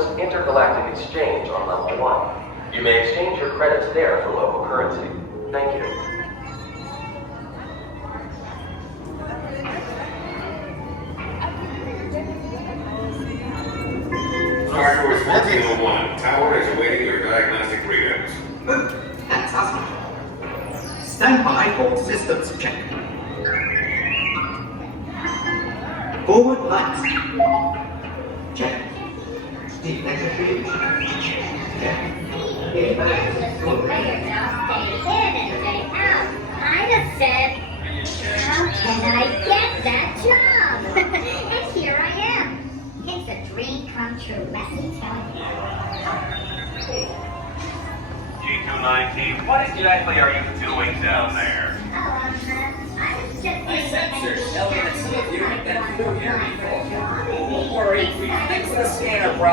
notice Intergalactic Exchange on level 1. You may exchange your credits there for local currency. Thank you. Star Force 1401, tower is awaiting your diagnostic readouts. That's awesome. Stand by for systems check. Forward lights. Check. Defensive bridge. Check. Players now stay in and stay out. I just said, how can I get that job? And here I am. It's a dream come true, let me tell you. G219, what exactly are you doing down there? Oh, I was just My sensors tell me that some of you have been through here before. Don't worry, we fixed the scanner problem.